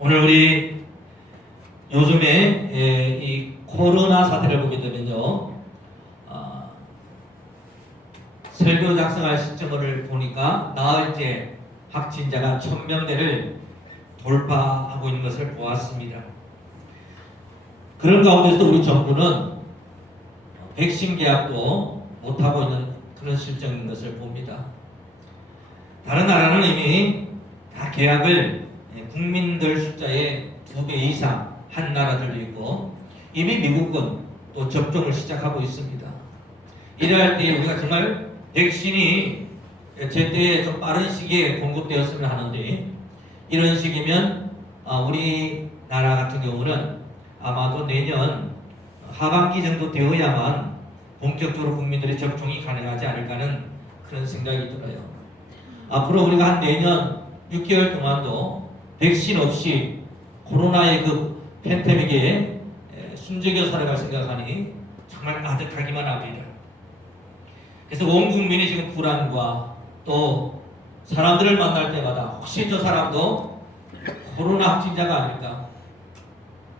오늘 우리 요즘에 이 코로나 사태를 보게 되면요, 설교 작성할 시점을 보니까 나흘째 확진자가 1000명대를 돌파하고 있는 것을 보았습니다. 그런 가운데서도 우리 정부는 백신 계약도 못하고 있는 그런 실정인 것을 봅니다. 다른 나라는 이미 다 계약을 국민들 숫자의 2배 이상 한 나라들도 있고, 이미 미국은 또 접종을 시작하고 있습니다. 이래할 때 우리가 정말 백신이 제때에 좀 빠른 시기에 공급되었으면 하는데, 이런 시기면 우리나라 같은 경우는 아마도 내년 하반기 정도 되어야만 본격적으로 국민들의 접종이 가능하지 않을까 하는 그런 생각이 들어요. 앞으로 우리가 한 내년 6개월 동안도 백신 없이 코로나의 그 팬데믹에 숨죽여 살아갈 생각하니 정말 아득하기만 합니다. 그래서 온 국민이 지금 불안과 또 사람들을 만날 때마다 혹시 저 사람도 코로나 확진자가 아닐까,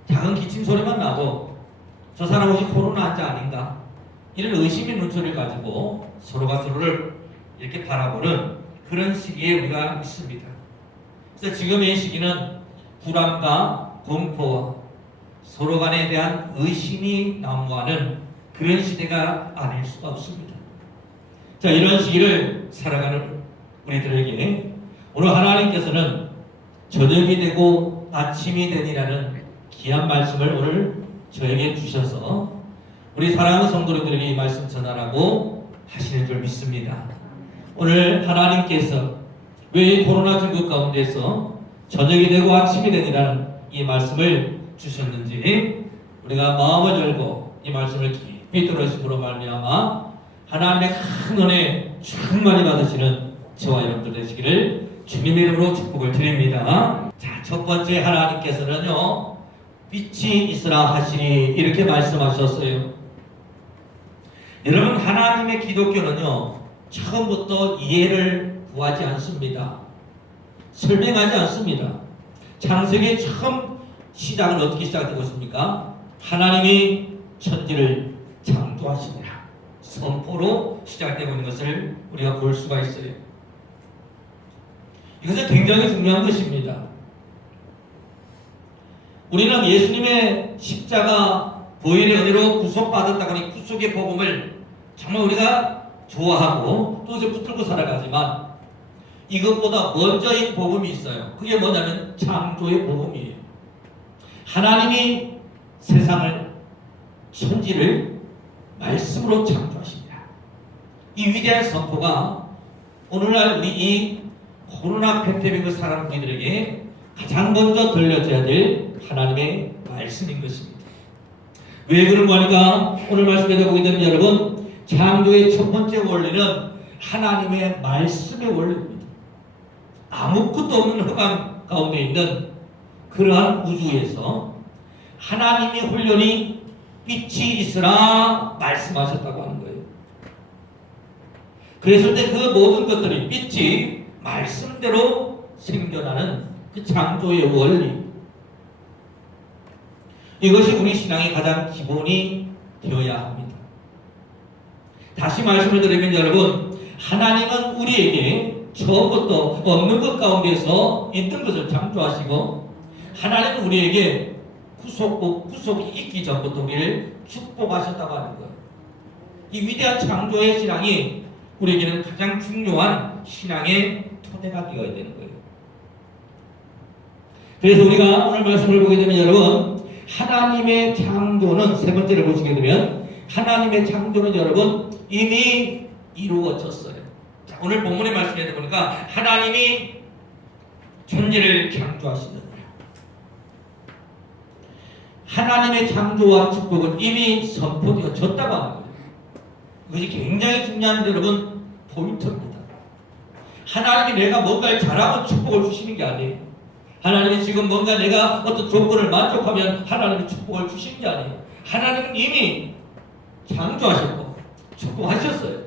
작은 기침 소리만 나도 저 사람 혹시 코로나 환자 아닌가, 이런 의심의 눈초리를 가지고 서로가 서로를 이렇게 바라보는 그런 시기에 우리가 있습니다. 그래서 지금의 시기는 불안과 공포와 서로 간에 대한 의심이 난무하는 그런 시대가 아닐 수가 없습니다. 자, 이런 시기를 살아가는 우리들에게 오늘 하나님께서는 저녁이 되고 아침이 되니라는 귀한 말씀을 오늘 저에게 주셔서 우리 사랑하는 성도님들에게 이 말씀 전하라고 하시는 줄 믿습니다. 오늘 하나님께서 왜 이 코로나19 가운데서 저녁이 되고 아침이 되니라는 이 말씀을 주셨는지 우리가 마음을 열고 이 말씀을 깊이 들으심으로 말미암아 하나님의 큰 은혜 충만히 받으시는 저와 여러분들 되시기를 주님의 이름으로 축복을 드립니다. 자, 첫 번째 하나님께서는요, 빛이 있으라 하시니 이렇게 말씀하셨어요. 여러분, 하나님의 기독교는요, 처음부터 이해를 구하지 않습니다. 설명하지 않습니다. 창세기 처음 시작은 어떻게 시작되고 있습니까? 하나님이 천지를 창조하시니라 선포로 시작되고 있는 것을 우리가 볼 수가 있어요. 이것은 굉장히 중요한 것입니다. 우리는 예수님의 십자가 보혈의 은혜로 구속받았다고 하니 구속의 복음을 정말 우리가 좋아하고 또 이제 붙들고 살아가지만, 이것보다 먼저인 복음이 있어요. 그게 뭐냐면 창조의 복음이에요. 하나님이 세상을, 천지를 말씀으로 창조하십니다. 이 위대한 선포가 오늘날 우리 이 코로나 팬데믹을 살아가는 우리들에게 가장 먼저 들려져야 될 하나님의 말씀인 것입니다. 왜 그런 거니까 오늘 말씀에 보게 되면 여러분, 창조의 첫 번째 원리는 하나님의 말씀의 원리입니다. 아무것도 없는 흑암 가운데 있는 그러한 우주에서 하나님이 홀연히 빛이 있으라 말씀하셨다고 하는 거예요. 그랬을 때 그 모든 것들이 빛이 말씀대로 생겨나는 그 창조의 원리, 이것이 우리 신앙의 가장 기본이 되어야 합니다. 다시 말씀을 드리면 여러분, 하나님은 우리에게 처음부터 없는 것 가운데서 있는 것을 창조하시고, 하나님은 우리에게 구속이 있기 전부터 우리를 축복하셨다고 하는 거예요. 이 위대한 창조의 신앙이 우리에게는 가장 중요한 신앙의 토대가 되어야 되는 거예요. 그래서 우리가 오늘 말씀을 보게 되면 여러분, 하나님의 창조는, 세 번째를 보시게 되면 하나님의 창조는 여러분 이미 이루어졌어요. 자, 오늘 본문의 말씀에 보니까 하나님이 천지를 창조하시는, 하나님의 창조와 축복은 이미 선포되어졌다고 하는 거예요. 이것이 굉장히 중요한 여러분 포인트입니다. 하나님이 내가 뭔가를 잘하면 축복을 주시는 게 아니에요. 하나님이 지금 뭔가 내가 어떤 조건을 만족하면 하나님이 축복을 주시는 게 아니에요. 하나님은 이미 창조하셨고 축복하셨어요.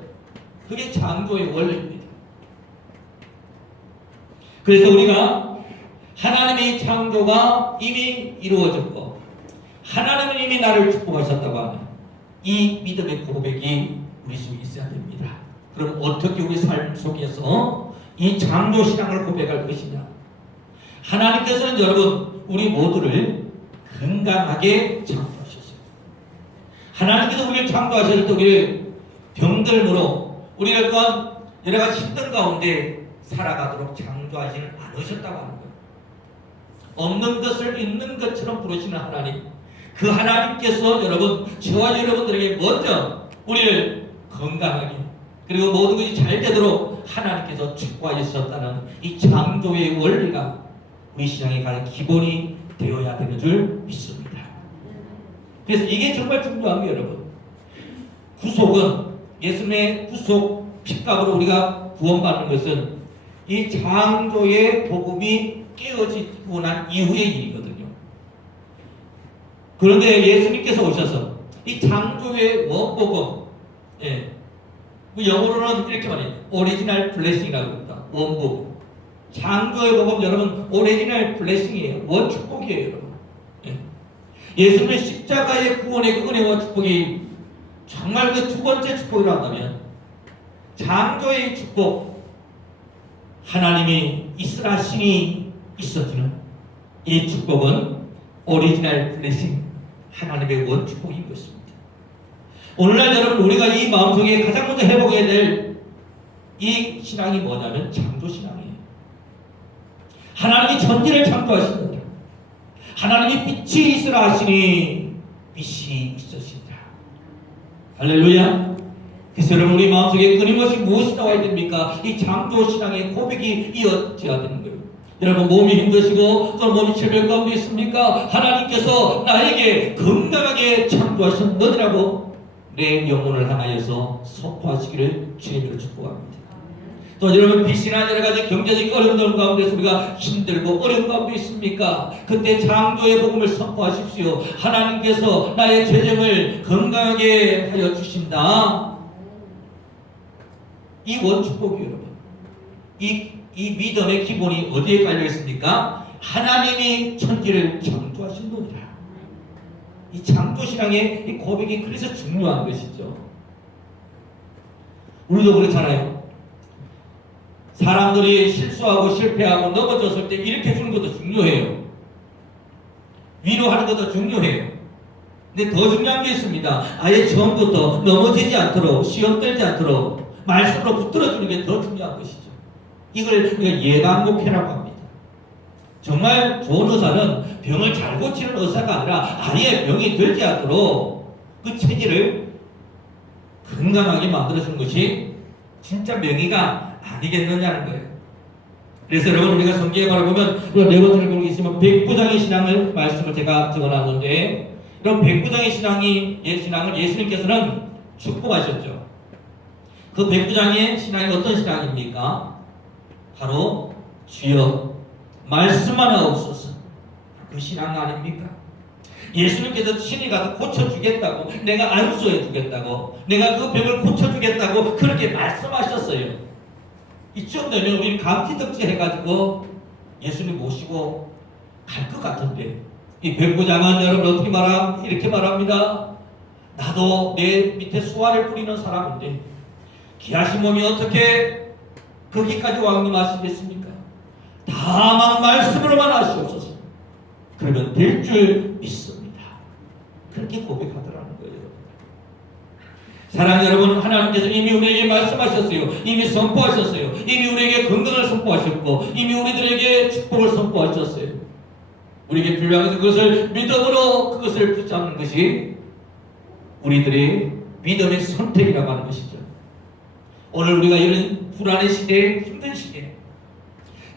그게 창조의 원리입니다. 그래서 우리가 하나님의 창조가 이미 이루어졌고 하나님은 이미 나를 축복하셨다고 하는 이 믿음의 고백이 우리 속에 있어야 됩니다. 그럼 어떻게 우리 삶 속에서 이 창조신앙을 고백할 것이냐? 하나님께서는 여러분 우리 모두를 건강하게 창조하셨어요. 하나님께서 우리를 창조하셨을 때 우리를 병들므로 우리를 또한 여러 가지 힘든 가운데 살아가도록 창조하지는 않으셨다고 하는 거예요. 없는 것을 있는 것처럼 부르시는 하나님, 그 하나님께서 여러분 저와 여러분들에게 먼저 우리를 건강하게 그리고 모든 것이 잘 되도록 하나님께서 축복하셨다는 이 창조의 원리가 우리 신앙의 가장 기본이 되어야 되는 줄 믿습니다. 그래서 이게 정말 중요한 거예요, 여러분. 구속은 예수님의 구속 핏값으로 우리가 구원받는 것은 이 창조의 복음이 깨어지고 난 이후의 일이거든요. 그런데 예수님께서 오셔서 이 창조의 원복음, 영어로는 이렇게 말해요. 오리지널 블레싱이라고 합니다. 원복음. 창조의 복음 여러분 오리지널 블레싱이에요. 원축복이에요, 여러분. 예수님의 십자가의 구원의 그 은혜와 축복이 정말 그 두 번째 축복이라 한다면 창조의 축복, 하나님이 이스라 신이 있어주는 이 축복은 오리지널 블레싱, 하나님의 원축복인 것입니다. 오늘날 여러분 우리가 이 마음속에 가장 먼저 해보게 될 이 신앙이 뭐냐면 창조신앙이에요. 하나님이 천지를 창조하시더라. 하나님이 빛이 있으라 하시니 빛이 있으시더라. 할렐루야. 그래서 여러분 우리 마음속에 끊임없이 무엇이 나와야 됩니까? 이 창조신앙의 고백이 이어져야 되는 거예요. 여러분 몸이 힘드시고 또 몸이 질병 가운데 있습니까? 하나님께서 나에게 건강하게 창조하셨느니라고 내 영혼을 향하여서 선포하시기를 주님으로 축복합니다. 또 여러분 빚이나 여러 가지 경제적 어려움 가운데서 우리가 힘들고 어려운 가운데 있습니까? 그때 창조의 복음을 선포하십시오. 하나님께서 나의 재정을 건강하게 하여 주신다. 이 원축복이 여러분 이 믿음의 기본이 어디에 깔려 있습니까? 하나님이 천지를 창조하신 분이라. 이 창조신앙의 이 고백이 그래서 중요한 것이죠. 우리도 그렇잖아요. 사람들이 실수하고 실패하고 넘어졌을 때 이렇게 주는 것도 중요해요. 위로하는 것도 중요해요. 근데 더 중요한 게 있습니다. 아예 처음부터 넘어지지 않도록 시험 들지 않도록 말씀으로 붙들어주는 게 더 중요한 것이죠. 이걸 우리가 예방목회라고 합니다. 정말 좋은 의사는 병을 잘 고치는 의사가 아니라 아예 병이 들지 않도록 그 체질을 건강하게 만들어주는 것이 진짜 명의가 아니겠느냐는 거예요. 그래서 여러분 우리가 성경에 바라보면 우리가 네 번째를 보고 있으면 백부장의 신앙을 말씀을 제가 적어놨는데 이런 백부장의 신앙을 예수님께서는 축복하셨죠. 그 백부장의 신앙이 어떤 신앙입니까? 바로 주여 말씀만 하옵소서. 그 신앙 아닙니까? 예수님께서 친히 가서 고쳐주겠다고, 내가 안수해 주겠다고, 내가 그 병을 고쳐주겠다고 그렇게 말씀하셨어요. 이쯤 되면 우리는 감기덕지 해가지고 예수님 모시고 갈 것 같은데 이 백부장은 여러분 어떻게 이렇게 말합니다. 나도 내 밑에 수화를 뿌리는 사람인데 귀하신 몸이 어떻게 거기까지 왕림하시겠습니까? 다만 말씀으로만 하시옵소서. 그러면 될 줄 믿습니다. 그렇게 고백하더라는 거예요. 사랑하는 여러분, 하나님께서 이미 우리에게 말씀하셨어요. 이미 선포하셨어요. 이미 우리에게 건강을 선포하셨고 이미 우리들에게 축복을 선포하셨어요. 우리에게 필요한 것은 그것을 믿음으로 그것을 붙잡는 것이 우리들의 믿음의 선택이라고 하는 것이죠. 오늘 우리가 이런 불안의 시대에 힘든 시대에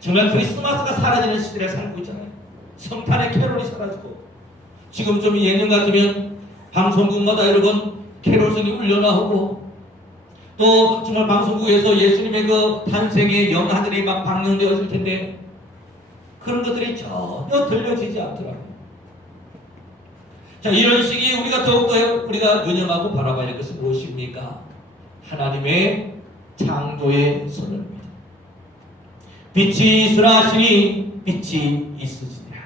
정말 크리스마스가 사라지는 시대를 살고 있잖아요. 성탄의 캐롤이 사라지고 지금 좀 예년 같으면 방송국마다 여러분 캐롤성이 울려나오고 또 정말 방송국에서 예수님의 그 탄생의 영화들이 막 방영되어질 텐데 그런 것들이 전혀 들려지지 않더라고요. 자, 이런 시기에 우리가 더욱더 우리가 유념하고 바라봐야 할 것은 무엇입니까? 하나님의 창조의 선언입니다. 빛이 있으라 하시니 빛이 있으시니라.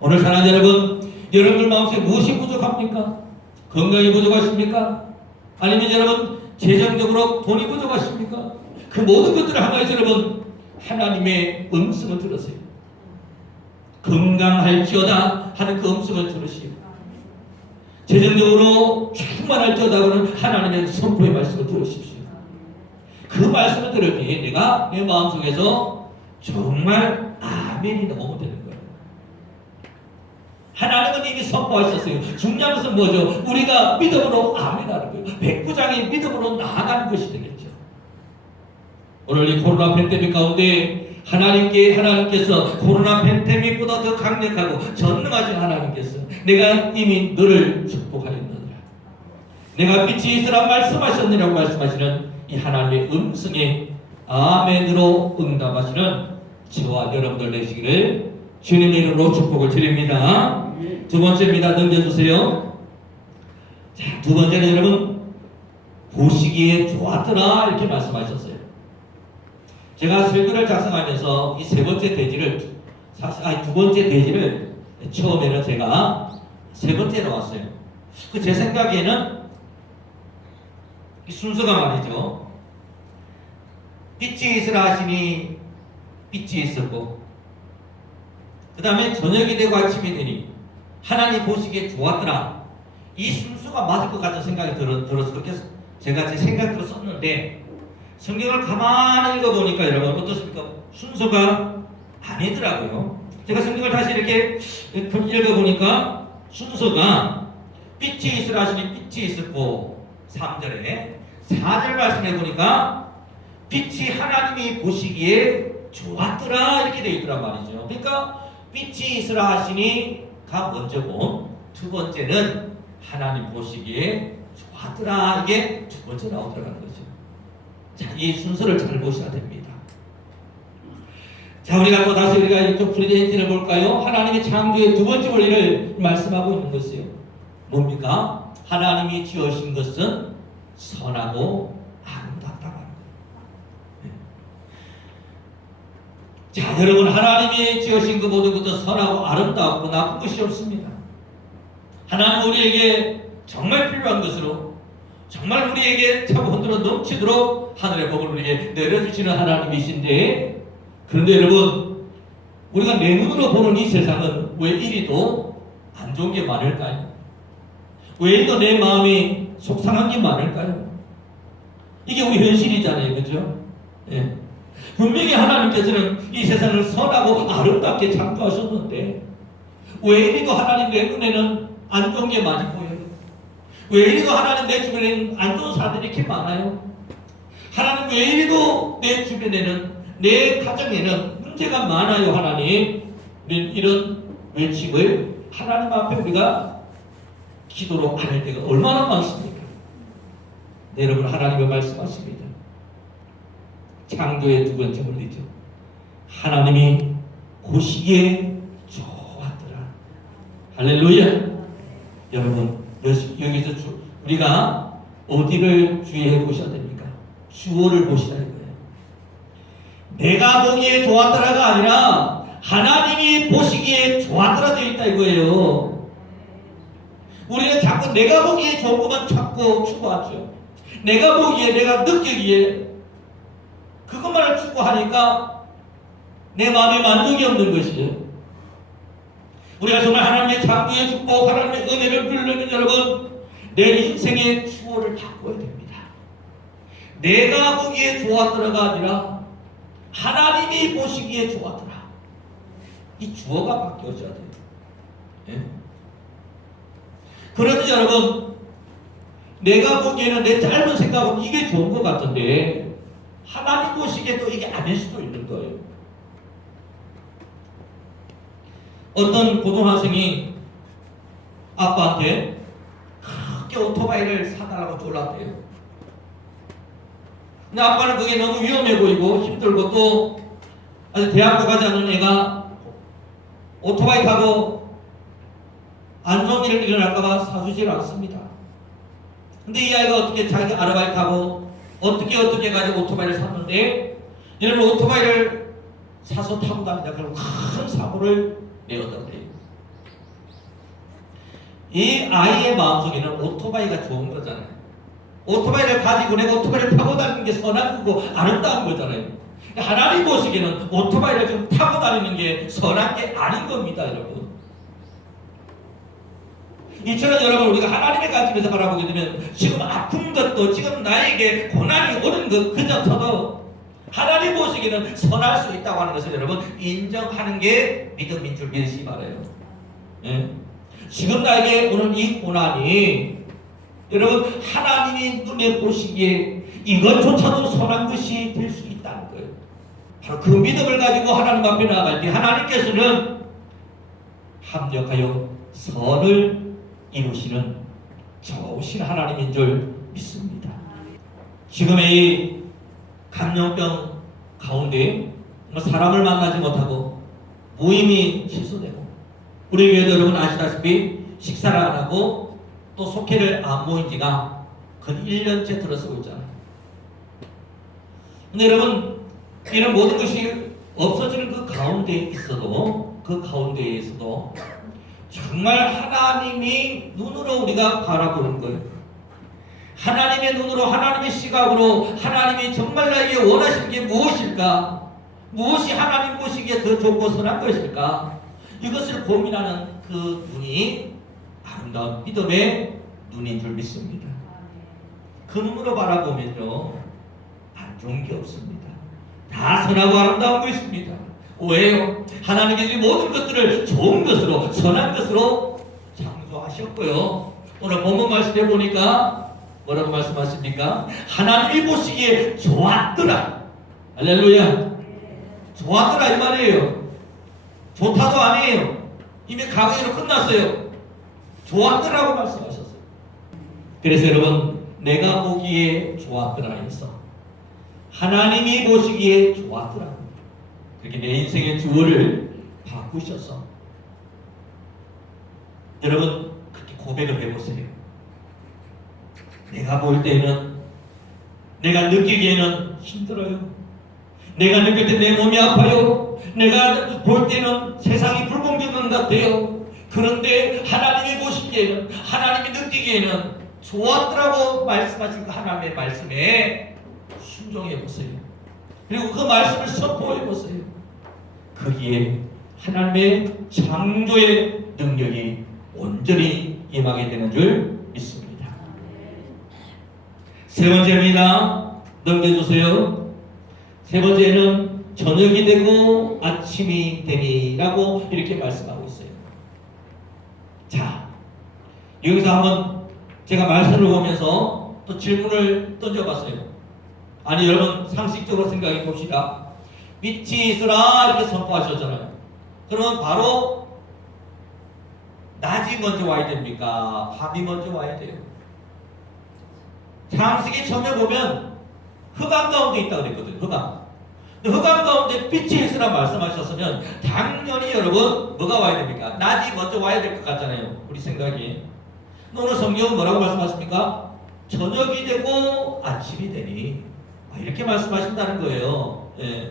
오늘 사랑하는 여러분, 여러분들 마음속에 무엇이 부족합니까? 건강이 부족하십니까? 아니면 여러분 재정적으로 돈이 부족하십니까? 그 모든 것들을 향하여서 여러분 하나님의 음성을 들으세요. 건강할지어다 하는 그 음성을 들으시오. 재정적으로 충만할지어다고는 하나님의 선포의 말씀을 들으십시오. 그 말씀을 들을 때 내가 내 마음속에서 정말 아멘이 나오면 되는 거예요. 하나님은 이미 선포하셨어요. 중요한 것은 뭐죠? 우리가 믿음으로 아멘하는 거예요. 백부장이 믿음으로 나아가는 것이 되겠죠. 오늘 이 코로나 팬데믹 가운데 하나님께서 코로나 팬데믹보다 더 강력하고 전능하신 하나님께서 내가 이미 너를 축복하였느니라. 내가 빛이 있으라 말씀하셨느라고 말씀하시는 이 하나님의 음성에 아멘으로 응답하시는 저와 여러분들 되시기를 주님의 이름으로 축복을 드립니다. 두 번째입니다. 넘겨주세요. 자, 두 번째는 여러분 보시기에 좋았더라 이렇게 말씀하셨어요. 제가 설교를 작성하면서 이 세 번째 대지를 두 번째 대지를 처음에는 제가 세 번째로 왔어요. 제 생각에는 이 순서가 말이죠. 빛이 있으라 하시니 빛이 있었고, 그 다음에 저녁이 되고 아침이 되니 하나님 보시기에 좋았더라. 이 순서가 맞을 것 같은 생각이 들어서 그렇게 제가 제 생각대로 썼는데, 성경을 가만히 읽어보니까 여러분 어떻습니까? 순서가 아니더라고요. 제가 성경을 다시 이렇게 읽어보니까 순서가 빛이 있으라 하시니 빛이 있었고 3절에 4절 말씀해 보니까 빛이 하나님이 보시기에 좋았더라 이렇게 되어 있더란 말이죠. 그러니까 빛이 있으라 하시니가 먼저고 두 번째는 하나님 보시기에 좋았더라 이게 두 번째 나오더라는 거죠. 자, 이 순서를 잘 보셔야 됩니다. 자, 우리가 또 다시 우리가 이쪽 프레젠티를 볼까요? 하나님의 창조의 두 번째 원리를 말씀하고 있는 것이요. 뭡니까? 하나님이 지으신 것은 선하고 아름답다는 거예요. 자, 여러분 하나님이 지으신 그 모든 것도 선하고 아름답고 나쁜 것이 없습니다. 하나님 우리에게 정말 필요한 것으로 정말 우리에게 참 흔들어 넘치도록 하늘의 복을 우리에게 내려주시는 하나님이신데, 그런데 여러분 우리가 내 눈으로 보는 이 세상은 왜 이리도 안 좋은 게 많을까요? 왜 이리도 내 마음이 속상한 게 많을까요? 이게 우리 현실이잖아요. 그죠? 예. 분명히 하나님께서는 이 세상을 선하고 아름답게 창조하셨는데 왜 이리도 하나님 내 눈에는 안 좋은 게 많이 보여요? 왜 이리도 하나님 내 주변에는 안 좋은 사람들이 이렇게 많아요? 하나님 왜 이리도 내 주변에는 내 가정에는 문제가 많아요? 하나님 이런 외침을 하나님 앞에 우리가 기도로 안 할 때가 얼마나 많습니까? 네, 여러분 하나님의 말씀하십니다. 창조의 두 번째 원리죠. 하나님이 보시기에 좋았더라. 할렐루야. 여러분 여기서 우리가 어디를 주의해 보셔야 됩니까? 주어를 보시라는 거예요. 내가 보기에 좋았더라가 아니라 하나님이 보시기에 좋았더라 되어 있다 이거예요. 우리는 자꾸 내가 보기에 좋은 것만 찾고 추구하죠. 내가 보기에 내가 느끼기에 그것만을 추구하니까 내 마음에 만족이 없는 것이에요. 우리가 정말 하나님의 창조의 축복, 하나님의 은혜를 누리려면 여러분 내 인생의 주어를 바꿔야 됩니다. 내가 보기에 좋았더라가 아니라 하나님이 보시기에 좋았더라. 이 주어가 바뀌어져야 돼요. 예? 그러면 여러분 내가 보기에는 내 짧은 생각은 이게 좋은 것 같은데 하나님 보시기에 또 이게 아닐 수도 있는 거예요. 어떤 고등학생이 아빠한테 크게 오토바이를 사달라고 졸랐대요. 근데 아빠는 그게 너무 위험해 보이고 힘들고 또 아직 대학교 가지 않은 애가 오토바이 타고 안 좋은 일이 일어날까봐 사주질 않습니다. 근데 이 아이가 어떻게 자기 아르바이트 하고 어떻게 가지고 오토바이를 샀는데 여러분 오토바이를 사서 타고 다니다 결국 큰 사고를 내었다고 해요. 이 아이의 마음속에는 오토바이가 좋은 거잖아요. 오토바이를 가지고 내가 오토바이를 타고 다니는 게 선한 거고 아름다운 거잖아요. 하나님 보시기에는 오토바이를 좀 타고 다니는 게 선한 게 아닌 겁니다, 여러분. 이처럼 여러분 우리가 하나님의 관점에서 바라보게 되면 지금 아픈 것도 지금 나에게 고난이 오는 것 그저서도 하나님 보시기에는 선할 수 있다고 하는 것을 여러분 인정하는 게 믿음인 줄 믿으시기 바라요. 예? 지금 나에게 오는 이 고난이 여러분 하나님이 눈에 보시기에 이것조차도 선한 것이 될 수 있다는 거예요. 바로 그 믿음을 가지고 하나님 앞에 나아갈 때 하나님께서는 합력하여 선을 이루시는 좋으신 하나님인 줄 믿습니다. 지금의 이 감염병 가운데 사람을 만나지 못하고 모임이 취소되고 우리 교회도 여러분 아시다시피 식사를 안 하고 또 속회를 안 모인 지가 근 1년째 들어서고 있잖아요. 근데 여러분 이런 모든 것이 없어지는 그 가운데에 있어도 그 가운데에서도 정말 하나님이 눈으로 우리가 바라보는 거예요. 하나님의 눈으로 하나님의 시각으로 하나님이 정말 나에게 원하시는 게 무엇일까? 무엇이 하나님 보시기에 더 좋고 선한 것일까? 이것을 고민하는 그 눈이 아름다운 믿음의 눈인 줄 믿습니다. 그 눈으로 바라보면요 안 좋은 게 없습니다. 다 선하고 아름다운 것입니다. 왜요? 하나님께서 모든 것들을 좋은 것으로 선한 것으로 창조하셨고요. 오늘 본문 말씀에 보니까 뭐라고 말씀하십니까? 하나님이 보시기에 좋았더라. 할렐루야. 좋았더라 이 말이에요. 좋다도 아니에요. 이미 과거로 끝났어요. 좋았더라고 말씀하셨어요. 그래서 여러분 내가 보기에 좋았더라 해서 하나님이 보시기에 좋았더라. 그렇게 내 인생의 주어를 바꾸셔서 여러분 그렇게 고백을 해보세요. 내가 볼 때는 내가 느끼기에는 힘들어요. 내가 느낄 때 내 몸이 아파요. 내가 볼 때는 세상이 불공정한 것 같아요. 그런데 하나님이 보시기에는 하나님이 느끼기에는 좋았더라고 말씀하신 그 하나님의 말씀에 순종해 보세요. 그리고 그 말씀을 선포해 보세요. 거기에 하나님의 창조의 능력이 온전히 임하게 되는 줄 믿습니다. 세 번째입니다. 넘겨주세요. 세 번째는 저녁이 되고 아침이 되니라고 이렇게 말씀하고 있어요. 자, 여기서 한번 제가 말씀을 보면서 또 질문을 던져봤어요. 아니 여러분 상식적으로 생각해 봅시다. 빛이 있으라 이렇게 선포하셨잖아요. 그러면 바로 낮이 먼저 와야 됩니까? 밤이 먼저 와야 돼요? 창세기 처음에 보면 흑암 가운데 있다고 그랬거든요. 흑암. 흑암 가운데 빛이 있으라 말씀하셨으면 당연히 여러분 뭐가 와야 됩니까? 낮이 먼저 와야 될 것 같잖아요. 우리 생각이. 오늘 성경은 뭐라고 말씀하십니까? 저녁이 되고 아침이 되니 이렇게 말씀하신다는 거예요. 예.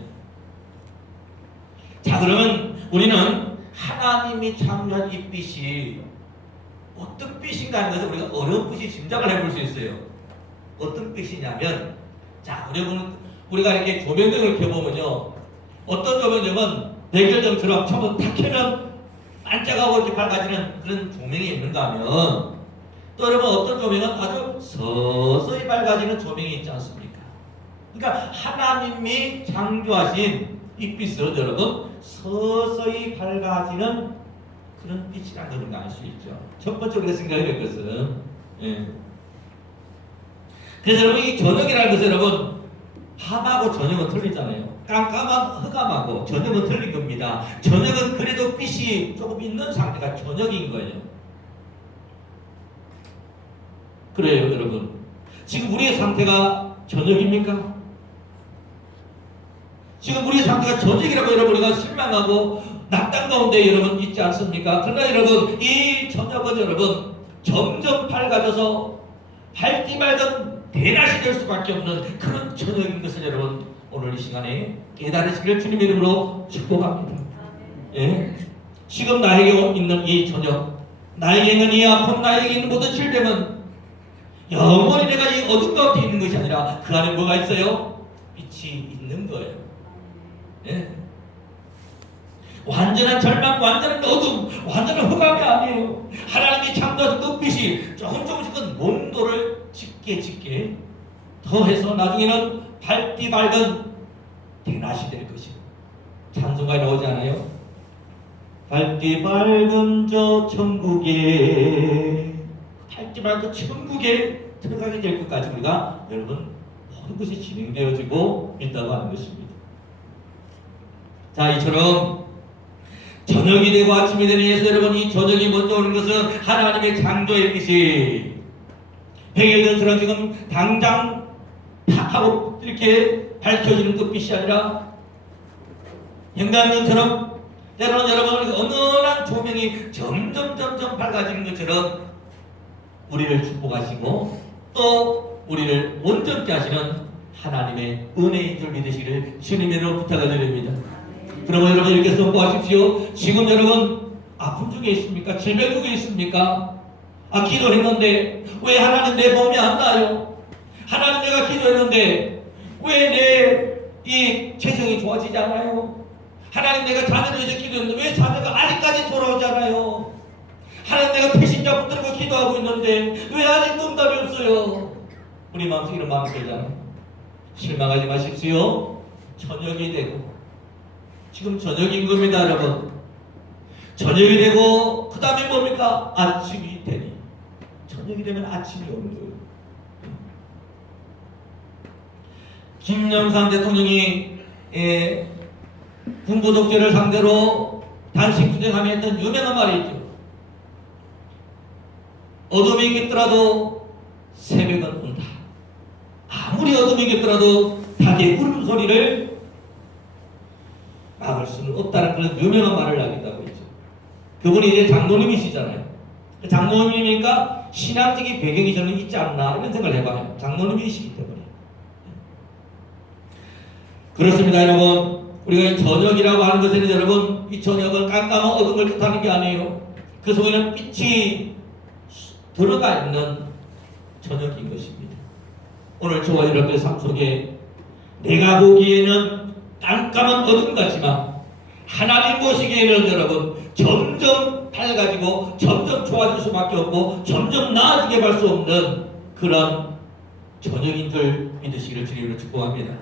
자 그러면 우리는 하나님이 창조한 이 빛이 어떤 빛인가 하는 것을 우리가 어렴풋이 짐작을 해볼 수 있어요. 어떤 빛이냐면 자 우리가 이렇게 조명등을 켜보면요 어떤 조명등은 백열등처럼 처음 탁 켜면 반짝하고 이렇게 밝아지는 그런 조명이 있는가 하면 또 여러분 어떤 조명은 아주 서서히 밝아지는 조명이 있지 않습니까? 그러니까 하나님이 창조하신 이 빛은 여러분 서서히 밝아지는 그런 빛이라는 걸 알 수 있죠. 첫 번째 우리가 생각해야 될 것은 예. 그래서 여러분 이 저녁이라는 것은 여러분 밤하고 저녁은 틀리잖아요. 깜깜한 흑암하고 저녁은 틀린 겁니다. 저녁은 그래도 빛이 조금 있는 상태가 저녁인 거예요. 그래요 여러분. 지금 우리의 상태가 저녁입니까? 지금 우리의 상태가 저녁이라고 여러분 우리가 실망하고 낙담 가운데 여러분 있지 않습니까? 그러나 여러분 이 저녁은 여러분 점점 밝아져서 밝디 밝은 대낮이 될 수밖에 없는 그런 저녁인 것을 여러분 오늘 이 시간에 깨달으시기를 주님의 이름으로 축복합니다. 예? 지금 나에게 있는 이 저녁, 나에게 있는 이 아픔, 나에게 있는 모든 질병은 영원히 내가 이 어둠 가운데 있는 것이 아니라 그 안에 뭐가 있어요? 빛이 있는 거예요. 예? 완전한 절망, 완전한 어둠, 완전한 흑암이 아니에요. 하나님이 창조하신 그 빛이 조금씩 그 농도를 짙게 더해서 나중에는 밝디 밝은 대낮이 될 것이에요. 찬송가에 나오지 않아요? 밝디 밝은 저 천국에, 밝디 밝은 천국에 들어가게 될 것까지 우리가 여러분 모든 것이 진행되어지고 있다고 하는 것입니다. 자, 이처럼 저녁이 되고 아침이 되는 예수 여러분, 이 저녁이 먼저 오는 것은 하나님의 창조의 빛이 백일전처럼 지금 당장 탁 하고 이렇게 밝혀지는 그 빛이 아니라 형광등처럼 때로는 여러분 은은한 조명이 점점 밝아지는 것처럼 우리를 축복하시고 또 우리를 온전케 하시는 하나님의 은혜인 줄 믿으시기를 주님으로 부탁을 드립니다. 그러면 여러분 이렇게 선포하십시오. 지금 여러분 아픔 중에 있습니까? 질병 중에 있습니까? 기도했는데 왜 하나님 내 몸이 안 나요? 하나님 내가 기도했는데 왜 내 이 재정이 좋아지지 않아요? 하나님 내가 자녀를 위해서 기도했는데 왜 자녀가 아직까지 돌아오지 않아요? 하나님 내가 배신자 붙들고 기도하고 있는데 왜 아직도 응답이 없어요? 우리 마음속에 이런 마음이 들잖아요. 실망하지 마십시오. 저녁이 되고 지금 저녁인 겁니다, 여러분. 저녁이 되고 그 다음에 뭡니까? 아침이 되니. 저녁이 되면 아침이 오는 거예요. 김영삼 대통령이 군부 독재를 상대로 단식 투쟁하며 했던 유명한 말이 있죠. 어둠이 깃더라도 새벽은 온다. 아무리 어둠이 깃더라도 닭의 울음소리를 막을 수는 없다는 그런 유명한 말을 하겠다고 했죠. 그분이 이제 장로님이시잖아요. 장로님이니까 신앙적인 배경이 저는 있지 않나 이런 생각을 해봐요. 장로님이시기 때문에. 그렇습니다, 여러분. 우리가 저녁이라고 하는 것은 여러분 이 저녁은 깜깜한 어둠을 뜻하는 게 아니에요. 그 속에는 빛이 들어가 있는 저녁인 것입니다. 오늘 저와 여러분의 삶 속에 내가 보기에는 깜깜한 어둠 같지만 하나님 보시기에는 여러분 점점 밝아지고 점점 좋아질 수밖에 없고 점점 나아지게 할 수 없는 그런 저녁인 줄 믿으시기를 주님으로 축복합니다.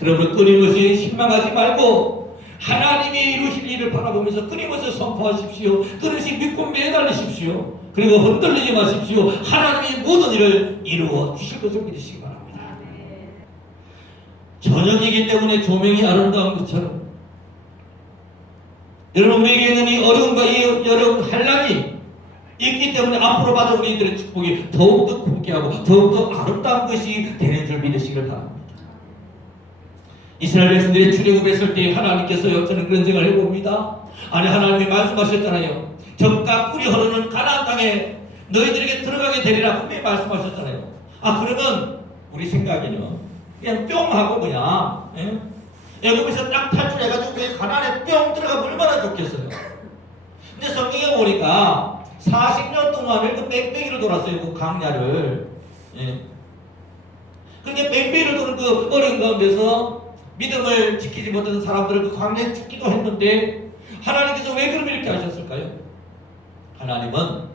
그러므로 끊임없이 실망하지 말고 하나님이 이루실 일을 바라보면서 끊임없이 선포하십시오. 끊임없이 믿고 매달리십시오. 그리고 흔들리지 마십시오. 하나님이 모든 일을 이루어 주실 것을 믿으시기 바랍니다. 저녁이기 때문에 조명이 아름다운 것처럼 여러분 우리에게는 이 어려움과 이 여러분 환난이 있기 때문에 앞으로 받은 우리들의 축복이 더욱더 함께하고 더욱더 아름다운 것이 되는 줄 믿으시기를 바랍니다. 이스라엘 백성들이 출애굽했을 때 하나님께서 저는 그런 생각을 해봅니다. 아니 하나님이 말씀하셨잖아요. 젖과 꿀이 흐르는 가나안 땅에 너희들에게 들어가게 되리라 분명히 말씀하셨잖아요. 그러면 우리 생각에는 그냥 뿅 하고 그냥 애굽에서 딱 탈출해가지고 그 가나안에 뿅 들어가면 얼마나 좋겠어요. 근데 성경에 보니까 40년 동안을 그 뺑뺑이로 돌았어요. 그 광야를. 그렇게 뺑뺑이로 도는 그 어려운 가운데서 믿음을 지키지 못하는 사람들은 그 광야에 죽기도 했는데 하나님께서 왜 그럼 이렇게 하셨을까요? 하나님은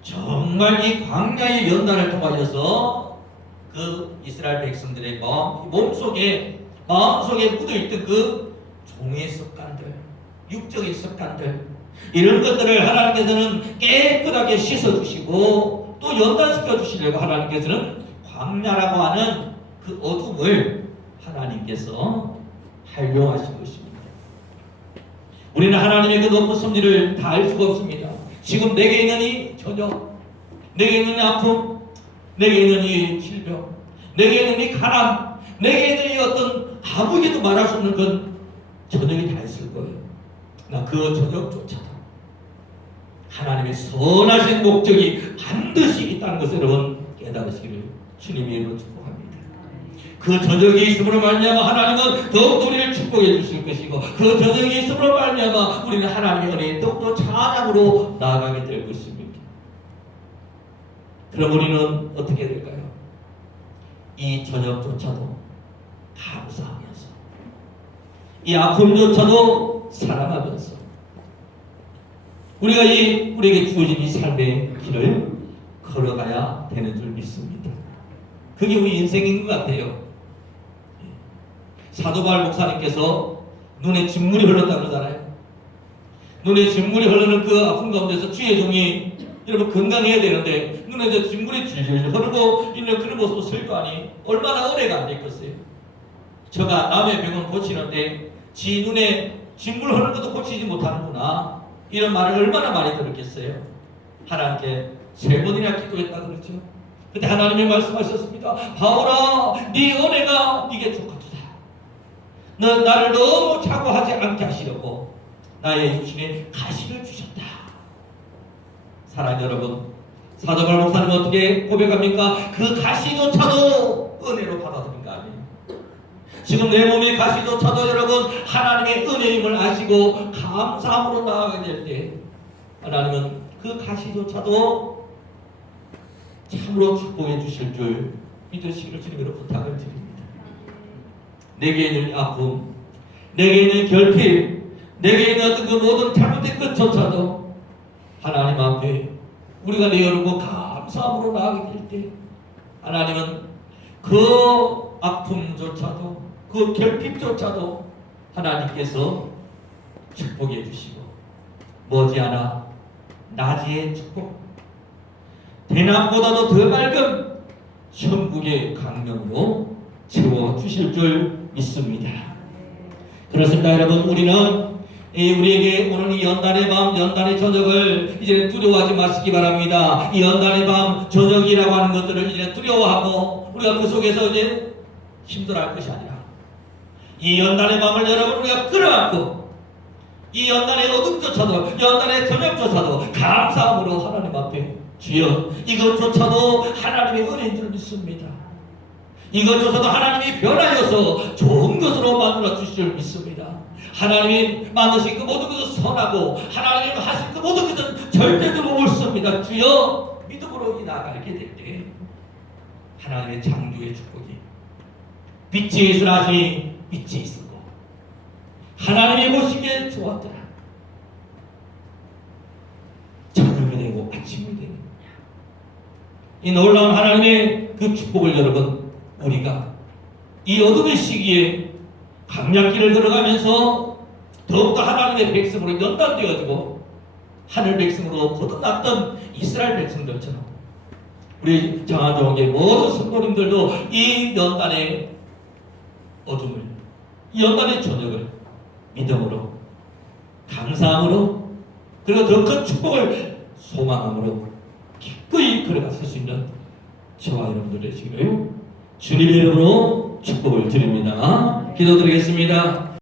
정말 이 광야의 연단을 통하여서 그 이스라엘 백성들의 마음속에 묻어있던 그 종의 습관들, 육적인 습관들 이런 것들을 하나님께서는 깨끗하게 씻어주시고 또 연단시켜 주시려고 하나님께서는 광야라고 하는 그 어둠을 하나님께서 활용하신 것입니다. 우리는 하나님의 그 높은 섭리를 다 알 수가 없습니다. 지금 내게 있는 이 저녁, 내게 있는 이 아픔, 내게 있는 이 질병, 내게 있는 이 가난, 내게 있는 이 어떤 아무에게도 말할 수 없는 그 저녁이 다 있을 거예요. 나 그 저녁조차도 하나님의 선하신 목적이 반드시 있다는 것을 여러분 깨달으시기를 주님의 이름으로 축복합니다. 그 저녁이 있음으로 말미암아 하나님은 더욱더 우리를 축복해 주실 것이고, 그 저녁이 있음으로 말미암아 우리는 하나님의 은혜에 더욱더 찬양으로 나아가게 될 것입니다. 그럼 우리는 어떻게 될까요? 이 저녁조차도 감사하면서, 이 아픔조차도 사랑하면서 우리가 우리에게 주어진 이 삶의 길을 걸어가야 되는 줄 믿습니다. 그게 우리 인생인 것 같아요. 사도 바울 목사님께서 눈에 진물이 흘렀다고 그러잖아요. 눈에 진물이 흐르는 그 아픔 가운데서 주의 종이 여러분 건강해야 되는데 눈에서 진물이 질질 흐르고 있는 그런 모습을 설교하니 얼마나 은혜가 안 됐겠어요. 저가 남의 병은 고치는데 지 눈에 진물 흐르는 것도 고치지 못하는구나, 이런 말을 얼마나 많이 들었겠어요. 하나님께 3번이나 기도했다 그랬죠. 그때 하나님이 말씀하셨습니다. 바울아, 네 은혜가 네게 족하도다. 너 나를 너무 차고하지 않게 하시려고 나의 육신에 가시를 주셨다. 사랑하는 여러분, 사도 바울 목사님은 어떻게 고백합니까? 그 가시조차도 은혜로 받아들인 거 아니에요. 지금 내 몸의 가시조차도 여러분 하나님의 은혜임을 아시고 감사함으로 나아가게 될 때 하나님은 그 가시조차도 참으로 축복해 주실 줄 믿으시기를 주님으로 부탁을 드립니다. 내게 있는 아픔, 내게 있는 결핍, 내게 있는 어떤 그 모든 잘못된 것조차도 하나님 앞에 우리가 내어놓고 감사함으로 나아가게 될 때 하나님은 그 아픔조차도 그 결핍조차도 하나님께서 축복해 주시고 머지않아 낮의 축복, 대낮보다도 더 밝은 천국의 강명으로 채워주실 줄 믿습니다. 그렇습니다. 여러분, 우리는 우리에게 오늘 이 연단의 밤, 연단의 저녁을 이제 두려워하지 마시기 바랍니다. 이 연단의 밤, 저녁이라고 하는 것들을 이제 두려워하고 우리가 그 속에서 이제 힘들어할 것이 아니라 이 연단의 밤을 여러분 우리가 끌어안고 이 연단의 어둠조차도, 연단의 저녁조차도 감사함으로 하나님 앞에 주여, 이것조차도 하나님의 은혜인 줄 믿습니다. 이것조차도 하나님이 변하여서 좋은 것으로 만들어 주실 줄 믿습니다. 하나님이 만드신 그 모든 것은 선하고 하나님이 하신 그 모든 것은 절대적으로 옳습니다. 주여, 믿음으로 나아가게 될 때 하나님의 창조의 축복이 빛이 있으라니 빛이 있었고 하나님이 보시기에 좋았더라. 저녁이 되고 아침이 되는 이 놀라운 하나님의 그 축복을 여러분 우리가 이 어둠의 시기에 강약길을 들어가면서 더욱더 하나님의 백성으로 연단되어지고 하늘 백성으로 거듭났던 이스라엘 백성들처럼 우리 장안종의 모든 성도님들도 이 연단의 어둠을, 이 연단의 저녁을 믿음으로, 감사함으로, 그리고 더 큰 축복을 소망함으로 기꺼이 걸어갔을 수 있는 저와 여러분들 되시기를 주님의 이름으로 축복을 드립니다. 기도드리겠습니다.